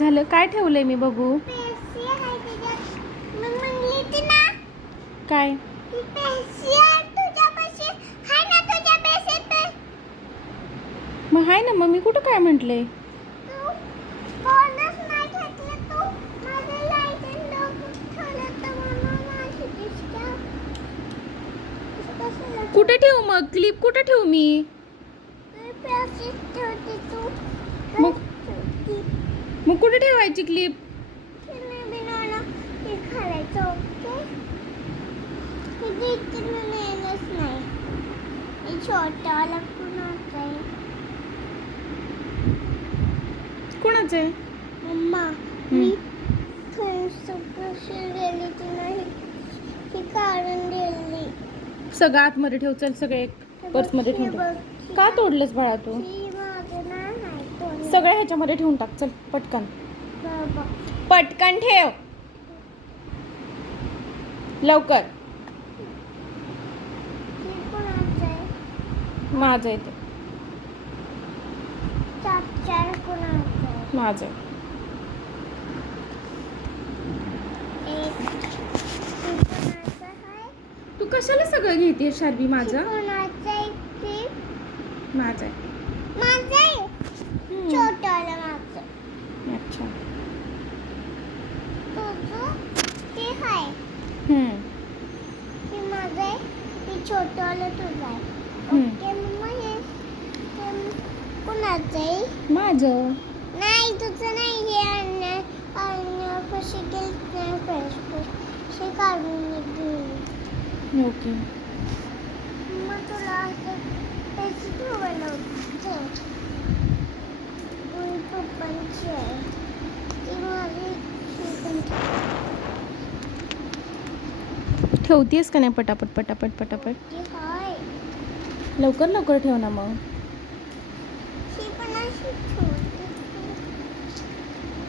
झालं? काय ठेवलंय मी बघू? काय? मग हाय ना, मग मी कुठं काय म्हटले? कुठे ठेवू मग? क्लिप कुठे ठेवू मी? मग मग कुठे ठेवायची क्लिप? कोणाचं आहे? मम्मा, मी गेली ती नाही ही काढून दिली. सगळं आतमध्ये ठेव. चल सगळे पर्स मध्ये ठेवून टाक. का तोडलंस बाळा तू? सगळ्या ह्याच्यामध्ये ठेवून टाक. चल पटकन पटकन ठेव लवकर. माझं आहे ते. माझं. तू कशाला सगळं घेते शार्वी? माझं माझं आहे. अच्छा. माझं नाही, तुझं नाही. ओके. मग तुला पैसे ठेवायला होते. पप्पांची आहे ती माझी. ठेवतीयस का नाही? पटापट पटापट पटापट लवकर लवकर ठेव ना मग.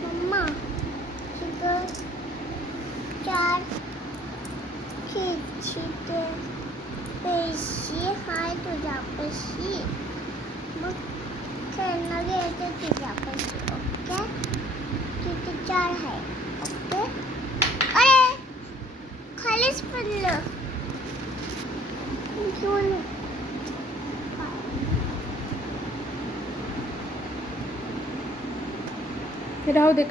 मम्मा, 4 खिडकीचे पैसे हाय तुझ्यापाशी. मग खेळणं घ्यायचं तुझ्यापाशी. ओके, तिथे 4 आहे. ओके. अरे खालीच पडलं. घेऊन राहू दे.